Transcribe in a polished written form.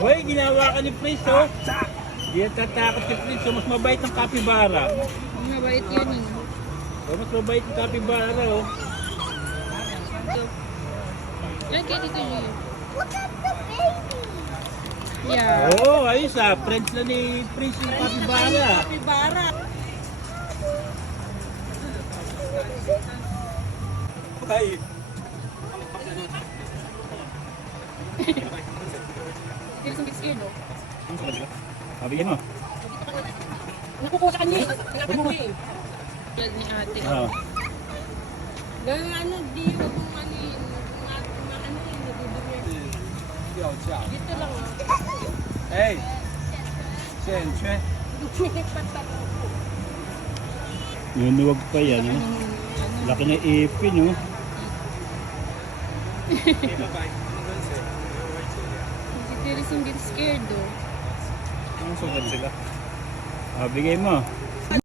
Hoy, ginawa ka ni Prince, oh. Hindi yan tatakot si Prince, oh. Mas mabait ng kapibara. Mabait yun eh. Oh, mas mabait ng kapibara, oh. Yan kaya dito yun. Yeah. Oh, ayos ah. Friends na ni Prince yung kapibara. Kapibara. Ay. Hindi sa biskin, no? Sabihin mo. Nakukuha sa kanya eh. Yan ni ate. Ah. Gawin ano, di huwag mong ano yun. Ano yun, nadudumi. Dito lang. Hey. Chen, Chen. Nunuwag pa yan, ha? Laki na ipin, oh. Si Teres hindi scared, oh. Ang sugat sila. Ah, bigay mo.